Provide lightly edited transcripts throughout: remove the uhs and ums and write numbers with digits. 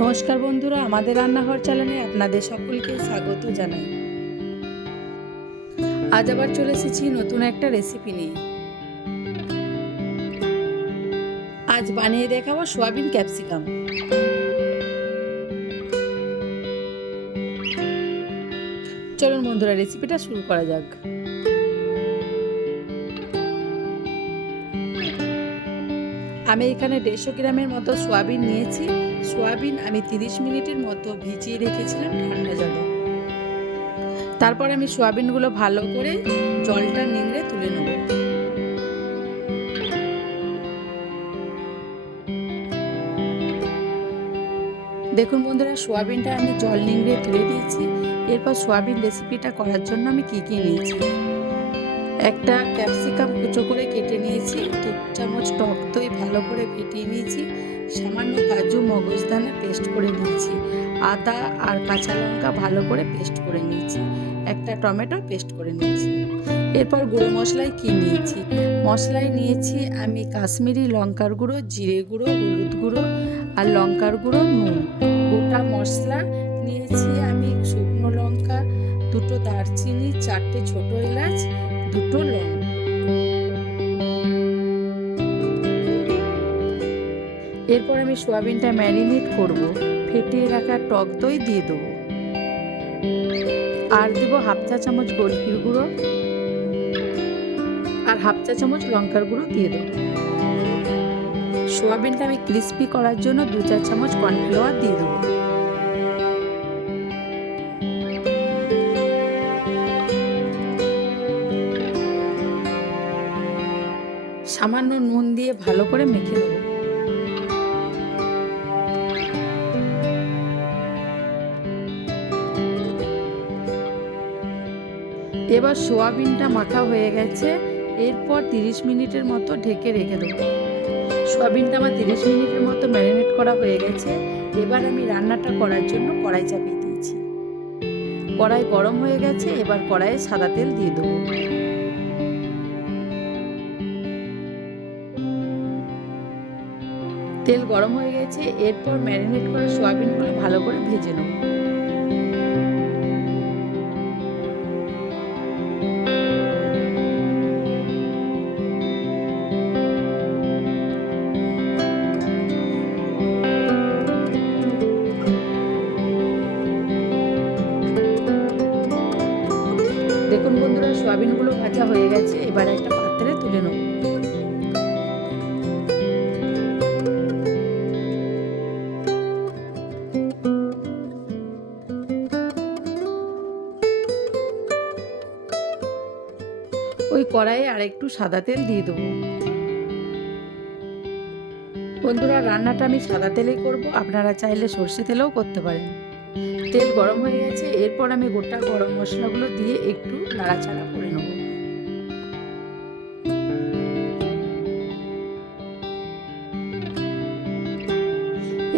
নমস্কার বন্ধুরা, আমাদের রান্নাঘর চ্যানেলে আপনাদের সকলকে স্বাগত জানাই। আজ আবার চলে এসেছি নতুন একটা রেসিপি নিয়ে। আজ বানিয়ে দেখাবো সয়াবিন ক্যাপসিকাম। চলুন বন্ধুরা, রেসিপিটা শুরু করা যাক। আমি এখানে 150 গ্রামের মতো সয়াবিন নিয়েছি। সয়াবিন আমি 30 মিনিটের মতো ভিজিয়ে রেখেছিলাম ঠান্ডা জলে। তারপর আমি সয়াবিনগুলো ভালো করে জলটা নিংড়ে তুলে নেব। দেখুন বন্ধুরা, সোয়াবিনটা আমি জল নিংড়ে তুলে নিয়েছি। এরপর সোয়াবিন রেসিপিটা করার জন্য আমি কি নিয়েছি, একটা ক্যাপসিকাম কুচো করে কেটে নিয়েছি, 2 চামচ টক দই ভালো করে ফেটিয়ে নিয়েছি, সামান্য কাজু মগজদানা পেস্ট করে নিয়েছি, আদা আর কাঁচা লঙ্কা ভালো করে পেস্ট করে নিয়েছি, একটা টমেটো পেস্ট করে নিয়েছি। এরপর গুঁড়ো মশলায় কি নিয়েছি, মশলায় নিয়েছি আমি কাশ্মীরি লঙ্কার গুঁড়ো, জিরে গুঁড়ো, হলুদ গুঁড়ো আর লঙ্কার গুঁড়ো, নুন। গোটা মশলা নিয়েছি আমি শুকনো লঙ্কা, 2টো দারচিনি, 4টে ছোট এলাচ, 2টো লং। এরপর আমি সোয়াবিনটা ম্যারিনেট করব। ফেটিয়ে রাখা টক দই দিয়ে দেবো, আর দেব 1/2 চা চামচ গোলকির গুঁড়ো আর 1/2 চা চামচ লঙ্কার গুঁড়ো দিয়ে দেবো। সোয়াবিনটা আমি ক্রিস্পি করার জন্য 2-4 চামচ কর্নফ্লাওয়ার দিয়ে দেবো। সামান্য নুন দিয়ে ভালো করে মেখে নেব। এবার সোয়াবিনটা মাখা হয়ে গেছে। এরপর 30 মিনিটের মতো ঢেকে রেখে দেবো। সোয়াবিনটা আমার 30 মিনিটের মতো ম্যারিনেট করা হয়ে গেছে। এবার আমি রান্নাটা করার জন্য কড়াই চাপিয়ে দিয়েছি। কড়াই গরম হয়ে গেছে। এবার কড়াইয়ে সাদা তেল দিয়ে দেবো। তেল গরম হয়ে গেছে। এরপর ম্যারিনেট করা সোয়াবিনগুলো ভালো করে ভেজে নেব। দেখুন বন্ধুরা, সোয়াবিনগুলো ভাজা হয়ে গেছে। এবার একটা পাত্রে তুলে নেব। ওই কড়াইয়ে আর একটু সাদা তেল দিয়ে দেবো। বন্ধুরা, রান্নাটা আমি সাদা তেলেই করব, আপনারা চাইলে সর্ষে তেলেও করতে পারেন। তেল গরম হয়ে গেছে। এরপর আমি গোটা গরম মশলাগুলো দিয়ে একটু নাড়াচাড়া করে নেব।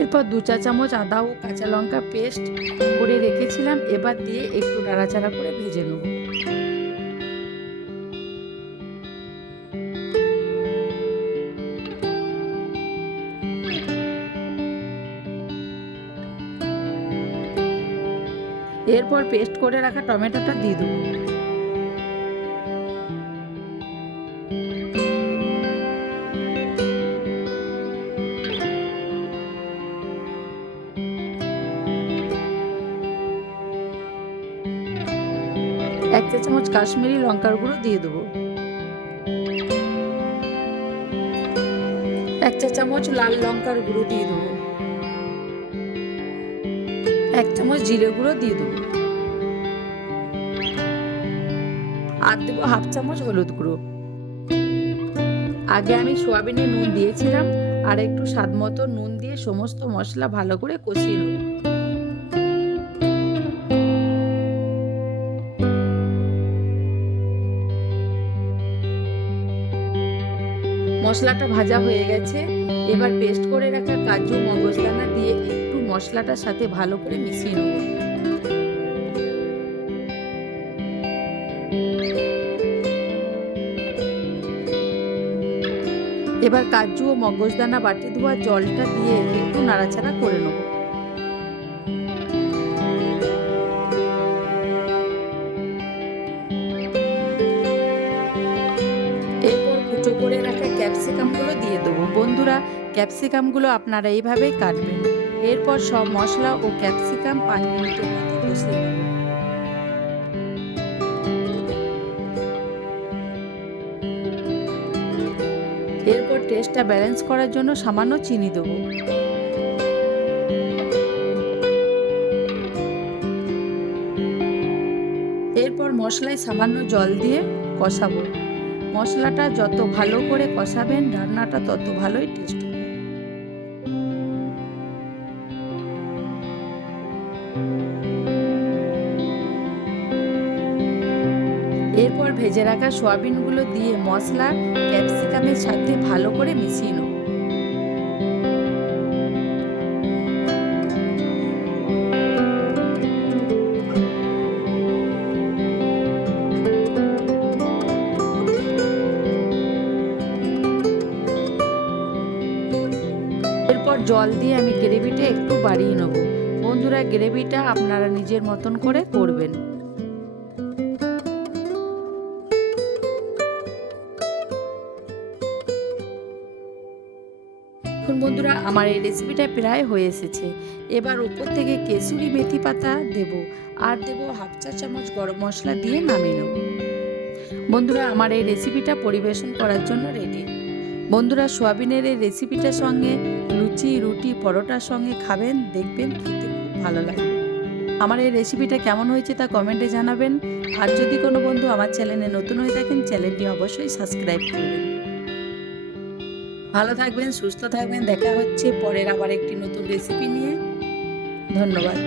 এরপর 2 চা চামচ আদা ও কাঁচা লঙ্কা পেস্ট করে রেখেছিলাম, এবার দিয়ে একটু নাড়াচাড়া করে ভেজে নেব। এরপর পেস্ট করে রাখা টমেটোটা দিয়ে দেবো। এক চা চামচ কাশ্মীরি লঙ্কার গুঁড়ো দিয়ে দেবো। 1 চা চামচ লাল লঙ্কার গুঁড়ো দিয়ে দেবো। 1 চামচ জিরে গুঁড়ো দিয়ে দেবো। আর দেবো 1/2 চামচ হলুদ গুঁড়ো। আগে আমি সোয়াবিনে নুন দিয়েছিলাম, আর একটু স্বাদ মতো নুন দিয়ে সমস্ত মশলা ভালো করে কষিয়ে নেব। মশলাটা ভাজা হয়ে গেছে। এবার পেস্ট করে রাখা কাজু মগজদানা দিয়ে একটু মশলাটার সাথে ভালো করে মিশিয়ে নেব। এবার কাজু ও মগজদানা বাটি ধোয়া জলটা দিয়ে একটু নাড়াচাড়া করে নেব। ক্যাপসিকামগুলো দিয়ে দেবো। বন্ধুরা, ক্যাপসিকামগুলো আপনারা এইভাবেই কাটবেন। এরপর সব মশলা ও ক্যাপসিকাম 5 মিনিটের মতো কষিয়ে নেব। এরপর টেস্টটা ব্যালেন্স করার জন্য সামান্য চিনি দেবো। এরপর মশলায় সামান্য জল দিয়ে কষাবো। মশলাটা যত ভালো করে কষাবেন রান্নাটা তত ভালোই টেস্ট হবে। এরপর ভেজে রাখা সয়াবিনগুলো দিয়ে মশলা ক্যাপসিকামের সাথে ভালো করে মিশিয়ে নেব। এরপর জল দিয়ে আমি গ্রেভিটা একটু বাড়িয়ে নেব। বন্ধুরা, গ্রেভিটা আপনারা নিজের মতন করে করবেন। এখন বন্ধুরা, আমার এই রেসিপিটা প্রায় হয়ে এসেছে। এবার উপর থেকে কেসুরি মেথি পাতা দেব, আর দেব 1/2 চা চামচ গরম মশলা দিয়ে নামিয়ে নেব। বন্ধুরা, আমার এই রেসিপিটা পরিবেশন করার জন্য রেডি। বন্ধুরা, সোয়াবিনের এই রেসিপিটার সঙ্গে লুচি, রুটি, পরোটার সঙ্গে খাবেন, দেখবেন খেতে খুব ভালো লাগবে। আমার এই রেসিপিটা কেমন হয়েছে তা কমেন্টে জানাবেন। আর যদি কোনো বন্ধু আমার চ্যানেলে নতুন হয়ে থাকেন, চ্যানেলটি অবশ্যই সাবস্ক্রাইব করবেন। ভালো থাকবেন, সুস্থ থাকবেন। দেখা হচ্ছে পরের আবার একটি নতুন রেসিপি নিয়ে। ধন্যবাদ।